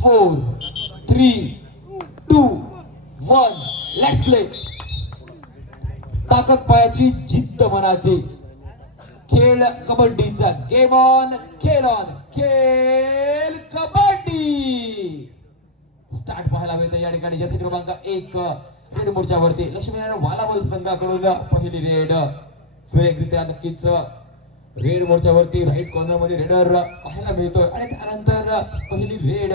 Four three two one let's play ताकद पायाची जिद्द मनाची. खेळ कबड्डीचा. गेम ऑन खेळ ऑन खेळ कबड्डी. स्टार्ट पाहायला मिळते या ठिकाणी. जसे क्रमांक एक रेड मोर्चावरती लक्ष्मीनारायण वालावल संघाकडून पहिली रेड सुरेखरित्या नक्कीच रेड मोर्चावरती राईट कॉर्नरमध्ये रेडर पाहायला मिळतोय. आणि त्यानंतर पहिली रेड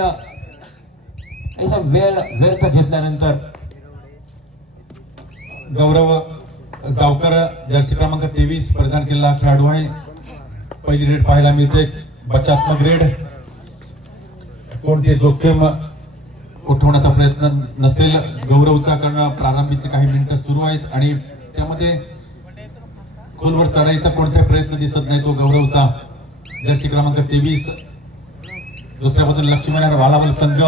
याचा वेळ व्यर्थ घेतल्यानंतर. गौरव गावकर जर्सी क्रमांक तेवीस प्रदान केलेला खेळाडू आहे. पहिली रेड पाहायला मिळते. बचात्मक रेड कोणते जोखीम उठवण्याचा प्रयत्न नसेल? गौरवचा करणं प्रारंभीचे काही मिनिटं सुरू आहेत आणि त्यामध्ये खोलवर चढायचा कोणता प्रयत्न दिसत नाही तो गौरवचा. जर्सी क्रमांक तेवीस. दुसऱ्या बाजूला लक्ष्मीनारायण वालावल संघ.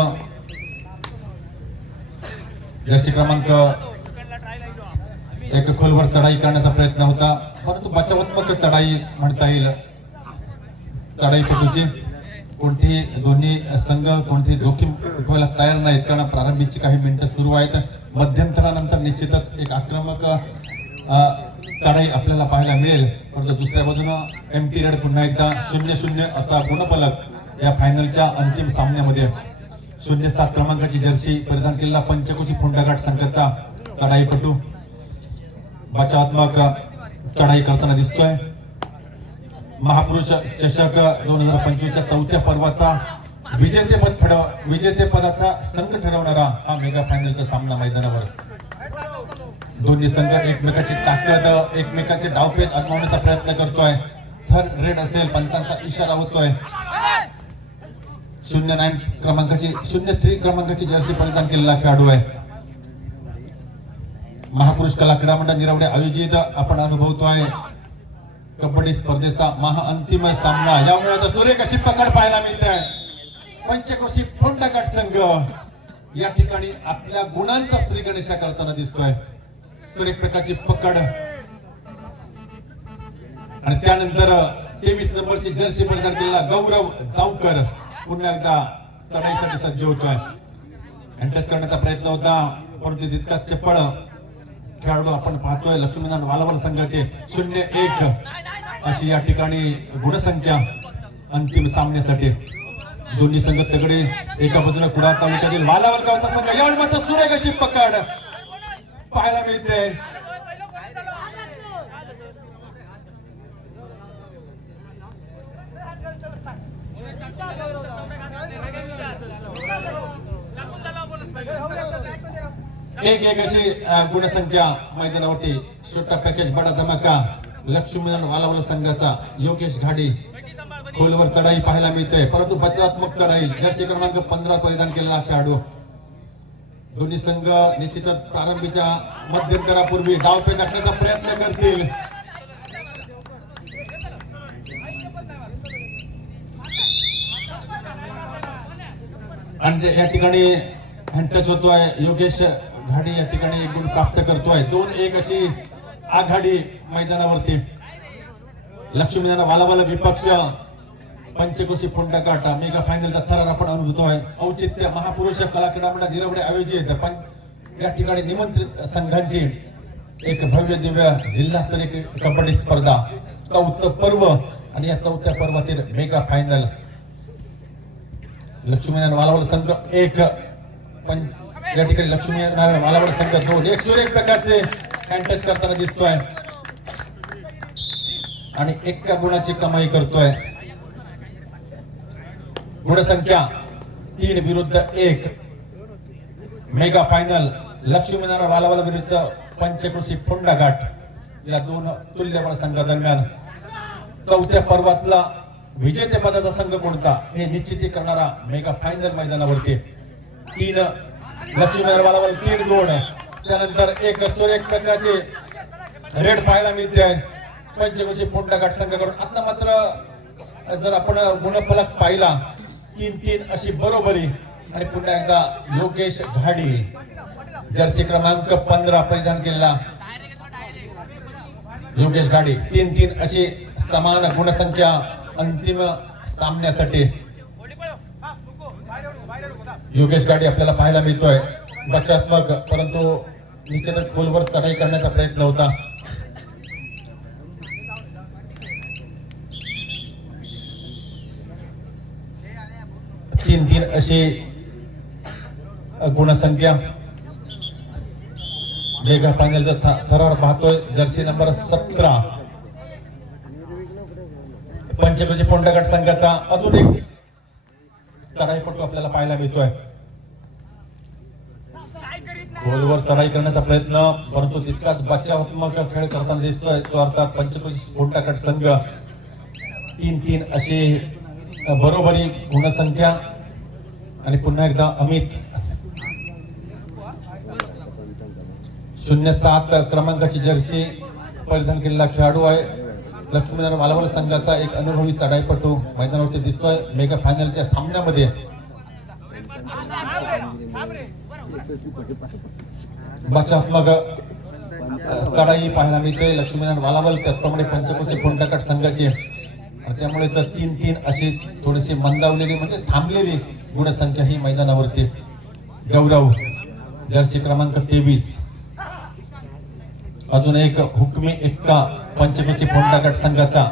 जर्सी क्रमांक एक खोलवर चढाई करण्याचा प्रयत्न होता. परंतु बचावात्मक चढाई म्हणता येईल. चढाईपटूची कोणतीही दोन्ही संघ कोणतीही जोखीम उठवायला तयार नाहीत. कारण प्रारंभीची काही मिनिटं सुरू आहेत. मध्यंतरानंतर निश्चितच एक आक्रमक चढाई आपल्याला पाहायला मिळेल. परंतु दुसऱ्या बाजूनं एम पुन्हा एकदा शून्य शून्य असा गुणफलक या फायनलच्या अंतिम सामन्यामध्ये शून्य सात क्रमांकाची जर्सी परिधान केलेला पंचकोशी फोंडाघाट संघाचा चढाईपटू. बचावात्मक चढाई करताना दिसतोय. महापुरुष चषक दोन हजार पंचवीसच्या चौथ्या पर्वाचा विजेतेपद ठरव विजेतेपदाचा संघ ठरवणारा हा मेगा फायनलचा सामना मैदानावर. दोन्ही संघ एकमेकाची ताकद एकमेकाचे डावपेच आजमावण्याचा प्रयत्न करतोय. थर्ड रेड असेल पंचांचा इशारा होतोय. शून्य नाईन क्रमांकाची शून्य थ्री क्रमांकाची जर्सी परिधान केलेला खेळाडू आहे. महापुरुष कला क्रीडा मंडळ निरवडे आयोजित आपण अनुभवतोय कबड्डी स्पर्धेचा महाअंतिम सामना. यामुळे आता सुरेख अशी पकड पाहायला मिळते? पंचकृषी फोंडाघाट संघ या ठिकाणी आपल्या गुणांचा श्री गणेशा करताना दिसतोय. सुरेख प्रकारची पकड. आणि त्यानंतर तेवीस नंबरची जर्सी परिधान केलेला गौरव जावकर. पुन्हा एकदा चढाईसाठी सज्ज होतोय. टच करण्याचा प्रयत्न होता परंतु तितका चपळ खेळाडू आपण पाहतोय लक्ष्मीनारायण वालावल संघाचे शून्य एक अशी या ठिकाणी गुणसंख्या अंतिम सामन्यासाठी. दोन्ही संघ तगडे एका बाजूला कुडा तालुक्यातील वालावल गावचा संघ यावेळी मात्र सुरेखाची पकड. पाहायला मिळते. एक एक अशी गुणसंख्या मैदानावरती छोटा पॅकेज बडा धमाका लक्ष्मीनारायण वालावल संघाचा योगेश घाडी. खोलवर चढाई पाहायला मिळते परंतु बचावात्मक चढाई जर्सी क्रमांक पंधरा परिधान केलेला खेळाडू. दोन्ही संघ निश्चितच प्रारंभीच्या मध्यंतरापूर्वी डावपे टाकण्याचा प्रयत्न करतील. आणि जे या ठिकाणी हँटच होतोय योगेश घाडी या ठिकाणी एक गुण प्राप्त करतोय. दोन एक अशी आघाडी मैदानावरती. लक्ष्मीनारायण वालावाला विपक्ष. पंचकोशी फोंडा काटा मेगा फायनलचा थरार आपण अनुभवतोय. औचित्य महापुरुष कला क्रीडा निरवडे आयोजित पण या ठिकाणी निमंत्रित संघांची एक भव्य दिव्य जिल्हास्तरीय कबड्डी स्पर्धा. चौथं पर्व आणि या चौथ्या पर्वातील मेगा फायनल. लक्ष्मीनारायण वालावल संघ एक. पंच या ठिकाणी लक्ष्मी नारायण मालावड संघ दोन एक सुरेख प्रकारचे हँड टच करताना दिसतोय. आणि एका गुणाची कमाई करतोय. गुणसंख्या तीन विरुद्ध एक. मेगा फायनल लक्ष्मीनारायण वालावाला विरुद्ध पंचकृषी फोंडा घाट. या दोन तुल्यबळ संघादरम्यान चौथ्या पर्वातला विजेते पदाचा संघ कोणता हे निश्चिती करणारा मेगा फायनल मैदानावरती. तीन लक्ष्मी वालावाला तीन गुण. त्यानंतर एक सुरेख प्रकारचे रेड पाहायला मिळते. आहे पंचकोशी फोंडा घाट संघाकडून. आता मात्र जर आपण गुणफलक पाहिला तीन तीन अशी बरोबरी. आणि पुन्हा एकदा योगेश घाडी. जर्सी क्रमांक पंधरा परिधान केलेला. योगेश घाडी. तीन तीन अशी समान गुणसंख्या अंतिम सामन्यासाठी. योगेश गाडी आपल्याला पाहायला मिळतोय. बचात्मक परंतु निश्चितच खोलवर चढाई करण्याचा प्रयत्न होता. तीन तीन अशी गुणसंख्या. मेगा फायनलचा थरावर थरार पाहतोय जर्सी नंबर सतरा. पंचकृषी पोंडगट संघाचा अजून एक चढाईपटू आपल्याला पाहायला मिळतोय. गोलवर चढाई करण्याचा प्रयत्न परंतु तितकाच बचावात्मक खेळ करताना दिसतोय तो अर्थात पंचकृषी पोंडगट संघ. तीन तीन अशी बरोबरी गुणसंख्या आणि पुन्हा एकदा अमित. शून्य सात क्रमांकाची जर्सी परिधान केलेला खेळाडू आहे. लक्ष्मीनारायण मालवण संघाचा एक अनुभवी चढाईपटू मैदानावरती दिसतोय. मेगा फायनलच्या सामन्यामध्ये. मग कडाई पाहायला मिळते लक्ष्मीनारायण मालावल त्याचप्रमाणे पंचकोशी पुंडकट संघाची. त्यामुळे तर तीन तीन अशी थोडीशी मंदावलेली म्हणजे थांबलेली गुणसंख्या ही मैदानावरती. गौरव जर्सी क्रमांक तेवीस. अजून एक हुकमी एक्का पंचकृषी फोंडागट संघाचा.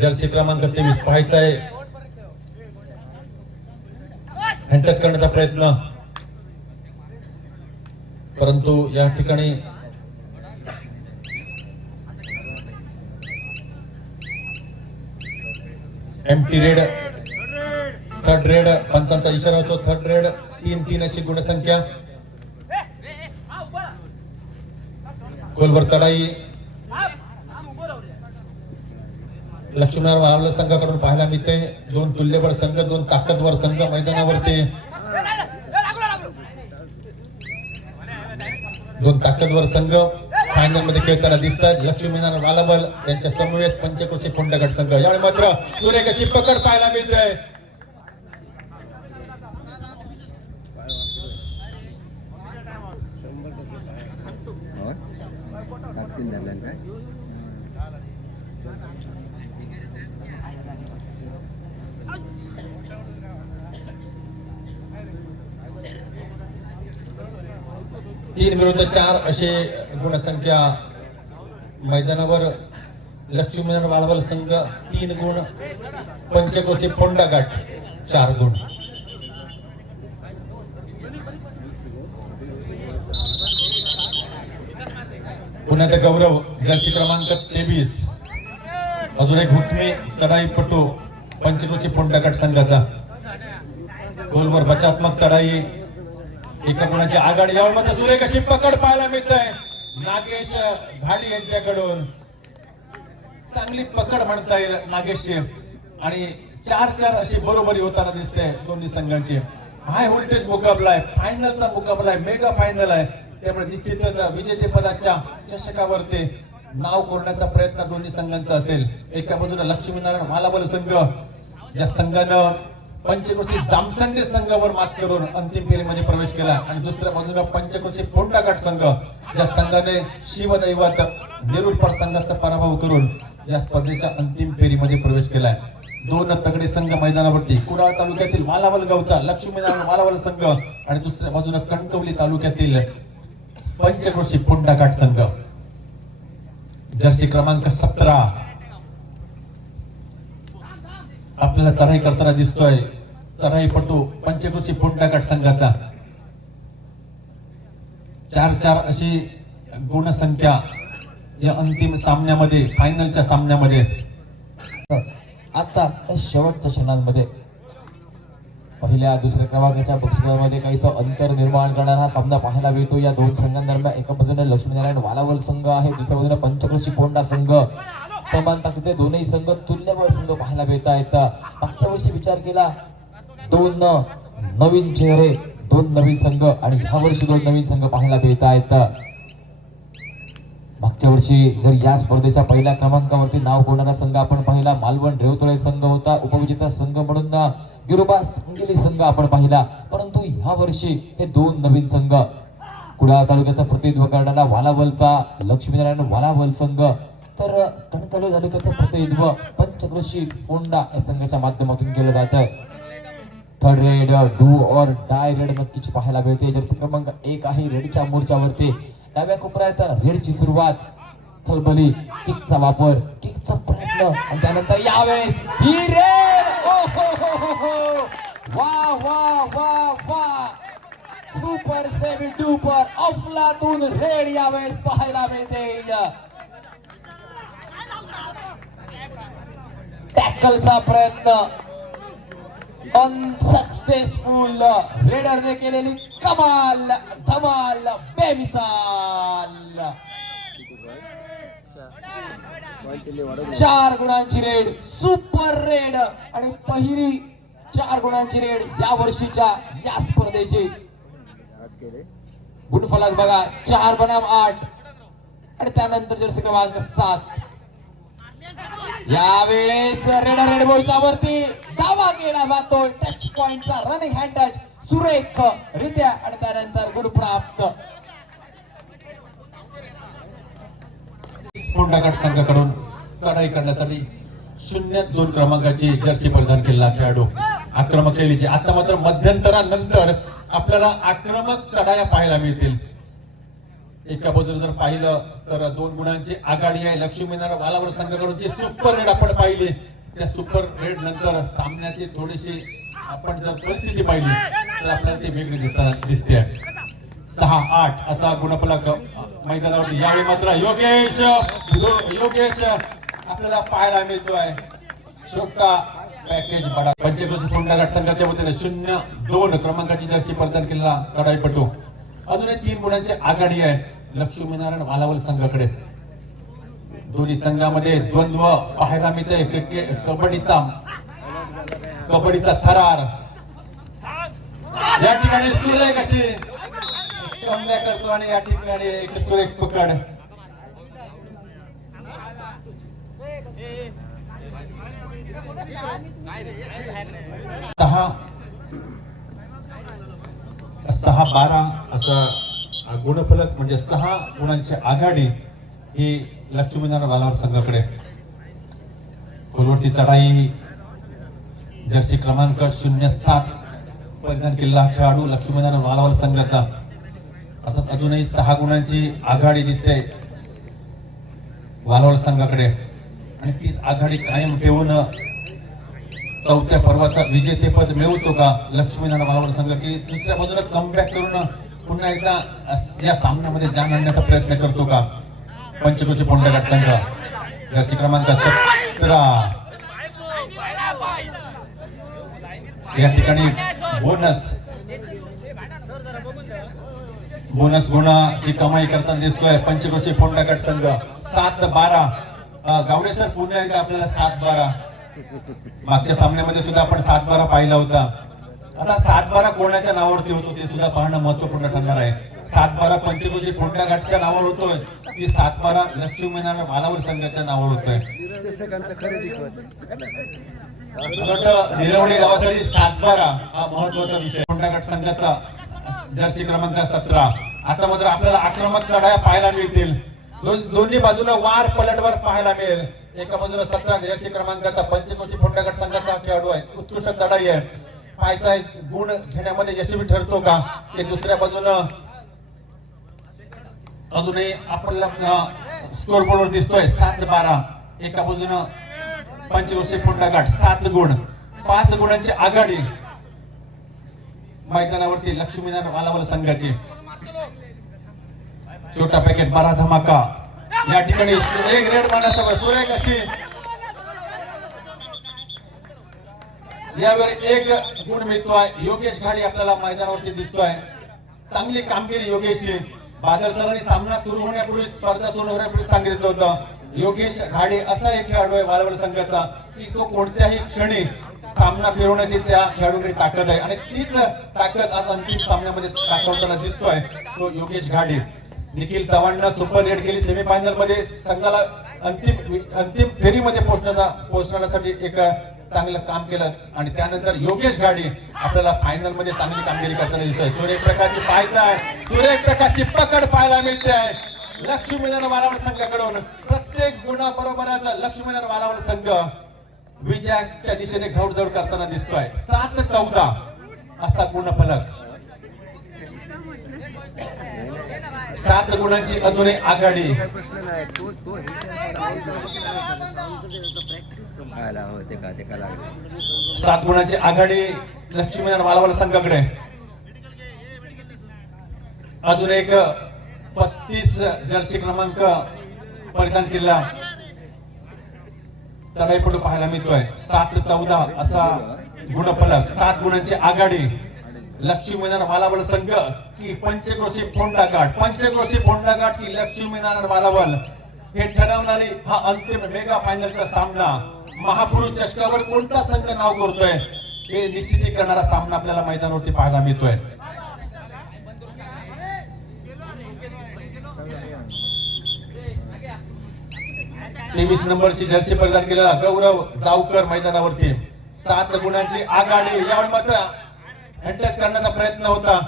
जर्सी क्रमांक तेवीस पाहायचा आहे हँटच करण्याचा प्रयत्न. परंतु या ठिकाणी एमटी रेड थर्ड रेड पंचांचा इशारा होतो. थर्ड रेड तीन तीन अशी गुणसंख्या. गोलवर चढाई. लक्ष्मीनारायण महावला संघाकडून पाहायला मिळते. दोन तुल्यबळ संघ दोन ताकदवर संघ मैदानावरती. दोन ताकदवर संघ फायनलमध्ये खेळताना दिसत आहेत लक्ष्मीनारायण वालाबल यांच्या समवेत पंचकोशी कोंडगड संघ. यावेळी मात्र सूर्यकशी पकड पाहायला मिळते. तीन विरुद्ध चार असे गुणसंख्या मैदानावर लक्ष्मीनारायण वालवल संघ तीन गुण पंचकोशी फोंडा चार गुण. पुण्याचा गौरव जर्सी क्रमांक तेवीस. अजून एक हुकमी चढाईपटू पंचकोशी फोंडा गट संघाचा. गोलवर बचात्मक चढाई एका कोणाची आघाडी यावर मात्र सुरेख अशी पकड पाहायला मिळत आहे नागेश घाडी यांच्याकडून चांगली पकड म्हणता येईल नागेशची. आणि चार चार अशी बरोबरी होताना दिसते दोन्ही संघांची. हाय व्होल्टेज मुकाबला आहे. फायनलचा मुकाबला आहे. मेगा फायनल आहे. त्यामुळे निश्चितच विजेतेपदाच्या चषकावरती नाव कोरण्याचा प्रयत्न दोन्ही संघांचा असेल. एका बाजूला लक्ष्मीनारायण मालाबल संघ ज्या संघानं पंचकृषी जामसंडे संघावर मात करून अंतिम फेरीमध्ये प्रवेश केला. आणि दुसऱ्या बाजूला पंचकृषी फोंडाघाट संघ ज्या संघाने शिवदैवत निरुपर संघाचा पराभव करून या स्पर्धेच्या अंतिम फेरीमध्ये प्रवेश केलाय दोन तगडे संघ मैदानावरती कुडाळ तालुक्यातील मालावल गावचा लक्ष्मी मालावल संघ आणि दुसऱ्या बाजूला कणकवली तालुक्यातील पंचकृषी फोंडाघाट संघ. जर्सी क्रमांक सतरा आपल्याला चढाई करताना दिसतोय. चढाईपटू पंचकृषी फोंडाघाट संघाचा. चार चार अशी गुणसंख्या या अंतिम सामन्यामध्ये फायनलच्या सामन्यामध्ये. आता शेवटच्या क्षणांमध्ये. पहिल्या दुसऱ्या क्रमांकाच्या बक्षिसामध्ये काहीच अंतर निर्माण करणारा हा सामना पाहायला मिळतो. या दोन संघांदरम्यान एका बाजूने लक्ष्मीनारायण वालावल संघ आहे दुसऱ्या बाजूने पंचकृषी फोंडा संघ. समान ताकदीचे दोनही संघ तुल्यबळ संघ पाहायला मिळत आहेत मागच्या वर्षी विचार केला दोन नवीन चेहरे दोन नवीन संघ आणि ह्या वर्षी दोन नवीन संघ पाहायला मिळत आहेत मागच्या वर्षी जर या स्पर्धेच्या पहिल्या क्रमांकावरती नाव कोणारा संघ आपण पाहिला? मालवण रेवतळे संघ होता उपविजेता संघ म्हणून गिरुबा सांगली संघ आपण पाहिला. परंतु ह्या वर्षी हे दोन नवीन संघ कुडाळ तालुक्याचा प्रतिनिधित्व करणारा वालावलचा लक्ष्मीनारायण वालावल संघ तर कणकवली तालुक्याचं प्रतिनिधित्व पंचकृषी फोंडा या संघाच्या माध्यमातून केलं जात. Third raid do or die raid नक्कीच पाहायला मिळते. जर्सी क्रमांक एक आहे रेडच्या मोर्चावरती. डाव्या कोपऱ्यात रेडची सुरुवात. खलबली किकचा वापर किकचा प्रयत्न. आणि त्यानंतर यावेळेस ही रेड ओ हो, हो हो हो हो. वा वा वा वा. सुपर सेव्हन डुपर अफलातून रेड यावेळेस पाहायला मिळते. टॅकलचा प्रयत्न. अनसक्सेसफुल रेडरने केलेली कमाल धमाल बेमिसाल. चार गुणांची रेड सुपर रेड आणि पहिली चार गुणांची रेड या वर्षीच्या या स्पर्धेची. गुणफलक बघा. चार बनाम आठ. आणि त्यानंतर जर्सी क्रमांक सात. यावेळेस रेडर रेड बॉलच्या वरती दावा केला जातो. टच पॉइंटचा रनिंग हँड टच सुरेख रित्या आणि त्यानंतर गुण प्राप्त गट संघाकडून चढाई करण्यासाठी शून्य दोन क्रमांकाची जर्सी परिधान केलेला खेळाडू. आक्रमक शैलीची. आता मात्र मध्यंतरानंतर आपल्याला आक्रमक चढाया पाहायला मिळतील. एका बाजूला जर पाहिलं तर दोन गुणांची आघाडी आहे. लक्ष्मीनारायण बालावर संघाकडून जे सुपर रेड आपण पाहिले त्या सुपर रेड नंतर सामन्याची थोडीशी आपण जर परिस्थिती पाहिली तर आपल्याला ती वेगळी दिसताना दिसते. सहा आठ असा गुणफलक मैदानावरती. यावेळी मात्र योगेश योगेश आपल्याला पाहायला मिळतोय. शोका पॅकेज बडा. पंचक्रोशी फोंडा गट संघाच्या वतीने शून्य दोन क्रमांकाची जर्सी प्रदान केलेला चढाईपटू अजूनही तीन गुणांची आघाडी आहे. लक्ष्मीनारायण वालावल संघाकडे. दोन्ही संघामध्ये द्वंद्व पाहायला मिळते क्रिकेट कबड्डीचा कबड्डीचा थरार. या ठिकाणी सुरेख अशी कमबॅक करतो आणि या ठिकाणी एक सुरेख पकड. दहा सहा बारा असा गुणफलक म्हणजे सहा गुणांची आघाडी ही लक्ष्मीनारायण बालावर संघाकडे. खोलवरती चढाई जर्सी क्रमांक शून्य सात परिधान केलेला खेळाडू लक्ष्मीनारायण बालावर संघाचा. अर्थात अजूनही सहा गुणांची आघाडी दिसते वालावल संघाकडे. आणि तीच आघाडी कायम ठेवून चौथ्या पर्वाचा विजेतेपद मिळवतो का? लक्ष्मीनारायण वालावल संघ की दुसऱ्या बाजूला कमबॅक करून पुन्हा एकदा या सामन्यामध्ये जाण आणण्याचा प्रयत्न करतो का? पंचकृषी पोंडघाट संघ. जर्सी क्रमांक सतरा. या ठिकाणी बोनस बोनस गुणाची कमाई करताना दिसतोय पंचकृषी फोंडा संघ. सात बारा. गावडेसर गावडे सर पुन्हा एकदा आपल्याला सात बारा. मागच्या सामन्यामध्ये सुद्धा आपण सात बारा पाहिला होता. आता सात बारा कोणाच्या नावावरती होतो ते सुद्धा पाहणं महत्त्वपूर्ण ठरणार आहे. सात बारा पंचकोशी फोंडा घाटच्या नावावर होतोय. की सात बारा लक्ष्मीनारायण मालावर संघाच्या नावावर होतोय. निरवडे गावासाठी सातबारा हा महत्त्वाचा विषय. कोंडागट संघाचा जर्सी क्रमांक सतरा. आता मात्र आपल्याला आक्रमक चढाया पाहायला मिळतील. दोन- दोन्ही बाजूला वार पलटवार पाहायला मिळेल. एका बाजूला सतरा जर्सी क्रमांकाचा पंचकोशी फोंडागट संघाचा खेळाडू आहे उत्कृष्ट चढाई आहे. पाहायचा गुण घेण्यामध्ये यशस्वी ठरतो का? ते दुसऱ्या बाजूनं अजूनही आपल्याला स्कोर बोर्डवर दिसतोय. सात बारा. एका बाजूनं पंचवर्षी फोंडाघाट सात गुण. पाच गुणांची आघाडी मैदानावरती लक्ष्मीनारायण वालावल संघाची. छोटा पॅकेट बारा धमाका. या ठिकाणी एक रेड मारण्यासमोर सुरेख अशी यावर एक गुण मिळतोय. योगेश घाडी आपल्याला मैदानावरती दिसतोय. चांगली कामगिरी योगेशची. बादल सरांनी सामना सुरू होण्यापूर्वी स्पर्धा सुरू होण्यापूर्वी सांगितलं होतं. योगेश घाडे असा एक खेळाडू आहे वालवड संघाचा की तो कोणत्याही क्षणी सामना फिरवण्याची त्या खेळाडूकडे ताकद आहे. आणि तीच ताकद आज अंतिम सामन्यामध्ये दाखवताना दिसतोय तो योगेश घाडे. निखिल चव्हाणनं सुपर रेड केली. सेमीफायनलमध्ये संघाला अंतिम अंतिम फेरीमध्ये पोहोचण्याचा पोहोचण्यासाठी एक चांगलं काम केलं. आणि त्यानंतर योगेश गाडी आपल्याला फायनलमध्ये चांगली कामगिरी करताना दिसतोय. सूर्यप्रकाशची पाहायचं आहे. सूर्यप्रकाशची पकड पाहायला मिळते. आहे लक्ष्मीनारायण वारावळ संघाकडून प्रत्येक गुणाबरोबरच लक्ष्मीनारायण वारावळ संघ विजयाच्या दिशेने घौडदौड करताना दिसतोय. सात चौदा असा गुणफलक. सात गुणांची अजून एक आघाडी सात गुणांची आघाडी लक्ष्मीनारायण वालावाला संघाकडे. अजून एक पस्तीस जर्सी क्रमांक परिधान केला. चढाईपटू पाहायला मिळतोय. सात चौदा असा गुणफलक. सात गुणांची आघाडी लक्ष्मीनारायण वालावल संघ की पंचक्रोशी फोंडाघाट. पंचक्रोशी फोंडाघाट की लक्ष्मीनारायण मालावल हे ठरवणारी हा अंतिम मेगा फायनलचा सामना. महापुरुष चषकावर कोणता संघ नाव करतोय? हे निश्चिती करणारा सामना आपल्याला मैदानावरती पाहायला मिळतोय. तेवीस नंबरची जर्सी परिधान केलेला गौरव जावकर मैदानावरती. सात गुणांची आघाडी. यावर मात्र हँटच करण्याचा प्रयत्न होता.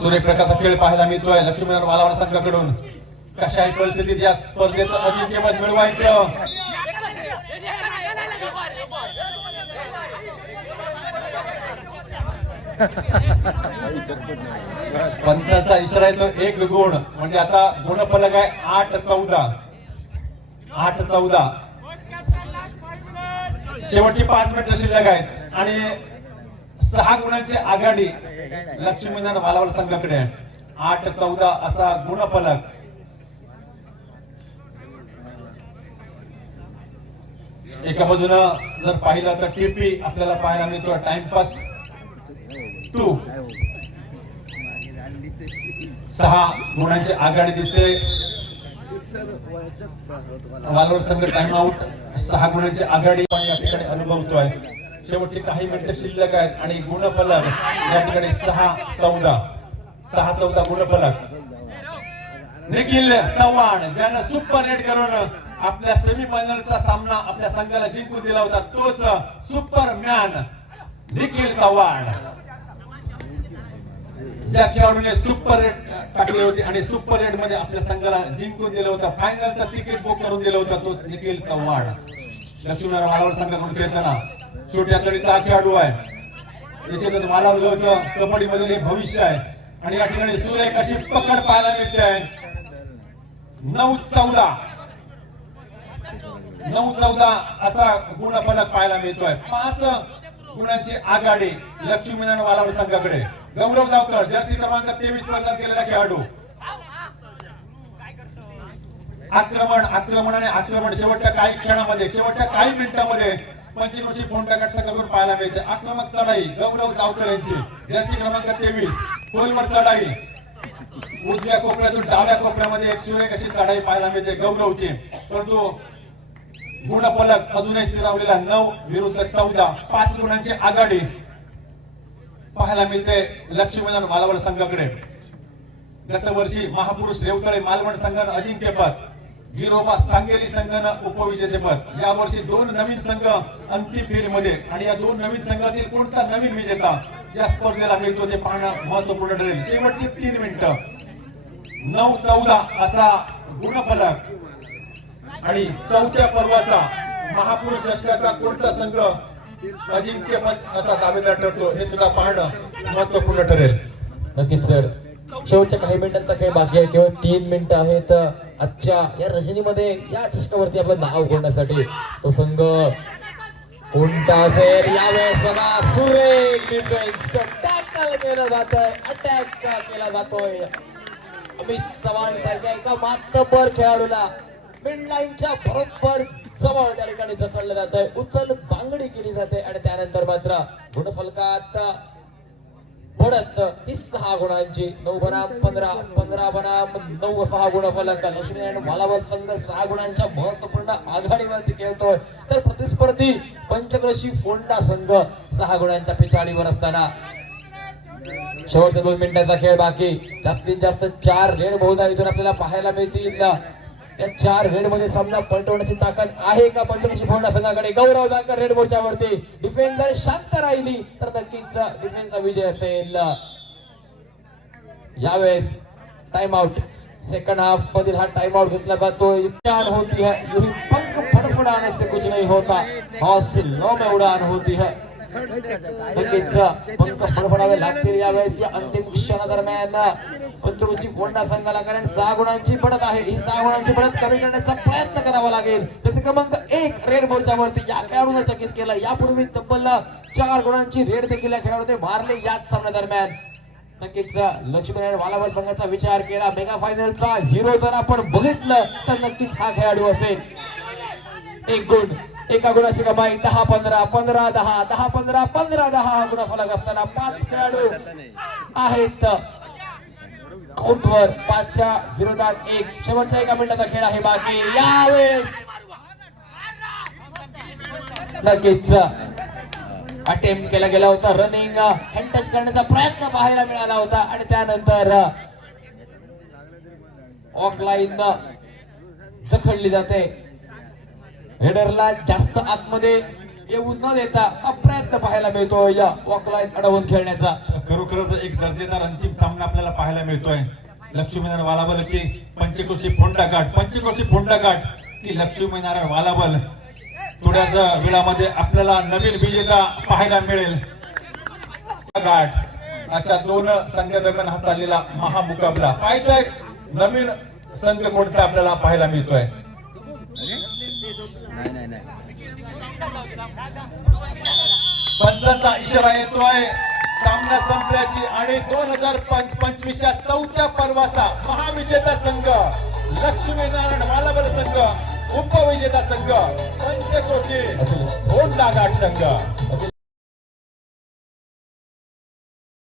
सूर्यप्रकाशचा खेळ पाहायला मिळतोय. लक्ष्मीनारायण वालावर संघाकडून. कशाही परिस्थितीत या स्पर्धेचं अजिंक्यपद मिळवायचं पंचाचा इशारा येतो एक गुण. म्हणजे आता गुण फलक आहे आठ चौदा. आठ चौदा. शेवटची पाच मिनिटं शिल्लक आहेत. आणि सहा गुणांची आघाडी लक्ष्मीनारायण वालावल संघाकडे आहे. आठ चौदा असा गुणफलक. एका बाजूनं जर पाहिलं तर टीपी आपल्याला पाहायला मिळतो टाइमपास टू. सहा गुणांची आघाडी दिसते. वालोर संघ टाइम आउट सहा गुणांची आघाडी या ठिकाणी अनुभवतोय. शेवटचे काही मिनिटं शिल्लक आहेत आणि गुणफलक या ठिकाणी सहा चौदा. सहा चौदा गुणफलक. निखिल चव्हाण ज्यानं सुपर रेट करून आपल्या सेमीफायनलचा सामना आपल्या संघाला जिंकून दिला होता तोच सुपर मॅन निखिल चव्हाण. ज्या खेळाडूने सुपर रेट टाकली होती आणि सुपर रेटमध्ये आपल्या संघाला जिंकून दिलं होतं फायनलचं तिकीट बुक करून दिलं होतं तो निखिल चव्हाण. लक्ष्मीनारायण मालावर संघाकडून खेळताना. छोट्या तळीचा खेळाडू आहे. निश्चितच मालावर कबड्डी मधील हे भविष्य आहे. आणि या ठिकाणी सूर्य अशी पकड पाहायला मिळते. आहे नऊ चौदा. नऊ चौदा असा गुणफलक पाहायला मिळतोय. पाच गुणांची आघाडी लक्ष्मीनारायण वालावर संघाकडे. गौरव जावकर जर्सी क्रमांक तेवीस प्रदान केलेला खेळाडू. आक्रमण आक्रमण आणि आक्रमण शेवटच्या काही क्षणामध्ये शेवटच्या काही मिनिटांमध्ये पंचकृषी फोंडाघाट संघाकडून पाहायला मिळते. आक्रमक चढाई गौरव जावकर यांची जर्सी क्रमांक तेवीस खोलवर चढाई. उजव्या कोपऱ्यातून डाव्या कोपऱ्यामध्ये एक सुरेख अशी चढाई पाहायला मिळते गौरवची. परंतु गुणफलक अजूनही स्थिरावलेला नऊ विरुद्ध चौदा. पाच गुणांची आघाडी पाहायला मिळते लक्ष्मीनारायण मालवण संघाकडे. गतवर्षी महापुरुष रेवतळे मालवण संघानं अजिंक्यपद. गिरोबा सांगेरी संघानं उपविजेतेपद यावर्षी दोन नवीन संघ अंतिम फेरीमध्ये आणि या दोन नवीन संघातील कोणता नवीन विजेता या स्पर्धेला मिळतो ते पाहणं महत्त्वपूर्ण ठरेल. शेवटची तीन मिनिटं. नऊ चौदा असा गुणफलक आणि चौथ्या पर्वाचा महापुरुष चषकाचा कोणता संघ अजिंक्यपद असा दावेदार ठरतो हे सुद्धा पाहणं महत्त्वपूर्ण ठरेल. नक्कीच सर. शेवटच्या काही मिनिटांचा खेळ बाकी आहे. केवळ तीन मिनिटं आहेत. आजच्या या रजनीमध्ये या चषकावरती आपलं नाव कोणण्यासाठी तो संघ कोणता असेल? यावेळेस बघा सुरेख डिफेन्स टॅकल केलं जात अटॅक केला जातोय? अमित चव्हाण सारख्या एका मातबर खेळाडूला मिडलाईनच्या बरोबर जवळ त्या ठिकाणी जखडलं जात उचल बांगडी केली जाते. आणि त्यानंतर मात्र गुणफलकात पडत ही सहा गुणांची नऊ बना पंधरा पंधरा बना नऊ सहा गुणफलक. लक्ष्मीनारायण मालावर संघ सहा गुणांच्या महत्त्वपूर्ण आघाडीवरती खेळतोय. तर प्रतिस्पर्धी पंचक्रशी फोंडा संघ सहा गुणांच्या पिछाडीवर असताना. शेवटच्या दोन मिनिटांचा खेळ बाकी. जास्तीत जास्त चार रेड बहुधा इथून आपल्याला पाहायला मिळतील. या चार रेडमध्ये सामना पलटवण्याची ताकद आहे का? पलटवण्याची फोंडा संघाकडे. गौरव जाकर रेड बोर्डच्या वरती. डिफेंडर शांत राहिली तर नक्कीच डिफेन्सचा विजय असेल. यावेळेस टाइम आउट सेकंड हाफ मधील हा टाइम आउट घेतला जातो. छान होती है. युही सिर्फ उड़ाने से कुछ नहीं होता. हौसलों में उड़ान होती है. फडफडावे लागतील यावेळेस या अंतिम क्षणादरम्यान पंचकृषी फोंडा संघाला कारण सहा गुणांची पडत आहे. ही सहा गुणांची पडत कमी करण्याचा प्रयत्न करावा लागेल. तसे क्रमांक एक रेड मोर्चावरती या खेळाडूने चकित केलं. यापूर्वी तब्बल चार गुणांची रेड देखील या खेळाडूने मारले याच सामन्यादरम्यान. नक्कीच लक्ष्मीनारायण वालावर संघाचा विचार केला. मेगा फायनलचा हिरो जर आपण बघितलं तर नक्कीच हा खेळाडू असेल. एक गुण. एका गुणाची कमाई दहा पंधरा पंधरा दहा दहा पंधरा पंधरा दहा हा गुणा फलक असताना पाच खेळाडू आहेत. कोर्टवर पाचच्या विरोधात एक शेवटचा एका मिनिटाचा खेळ आहे. बाकी यावेळेस नक्कीच अटेम्प्ट केला गेला होता. रनिंग हँड टच करण्याचा प्रयत्न पाहायला मिळाला होता. आणि त्यानंतर ऑफलाईन जखडली जाते. हेडरला जास्त आतमध्ये येऊ न देता हा प्रयत्न पाहायला मिळतो या वॉकलाईन अडवून खेळण्याचा. खरोखरच एक दर्जेदार अंतिम सामना आपल्याला पाहायला मिळतोय. लक्ष्मीनारायण वालाबल की पंचकोशी फोंडा घाट पंचकृषी फोंडा घाट की लक्ष्मीनारायण वालाबल थोड्याच वेळामध्ये आपल्याला नवीन विजेता पाहायला मिळेल. घाट अशा दोन संघादरम्यान हा चाललेला महामुकाबला. पाहायचा एक नवीन संघ कोणता आपल्याला पाहायला मिळतोय? नाही नाही नाही. पंचांचा इशारा येतोय. सामना संपल्याची आणि दोन हजार पंचवीसच्या चौथ्या पर्वाचा महाविजेता संघ लक्ष्मीनारायण मालाबर संघ उपविजेता संघ पंचक्रोशी होंडा घाट संघ.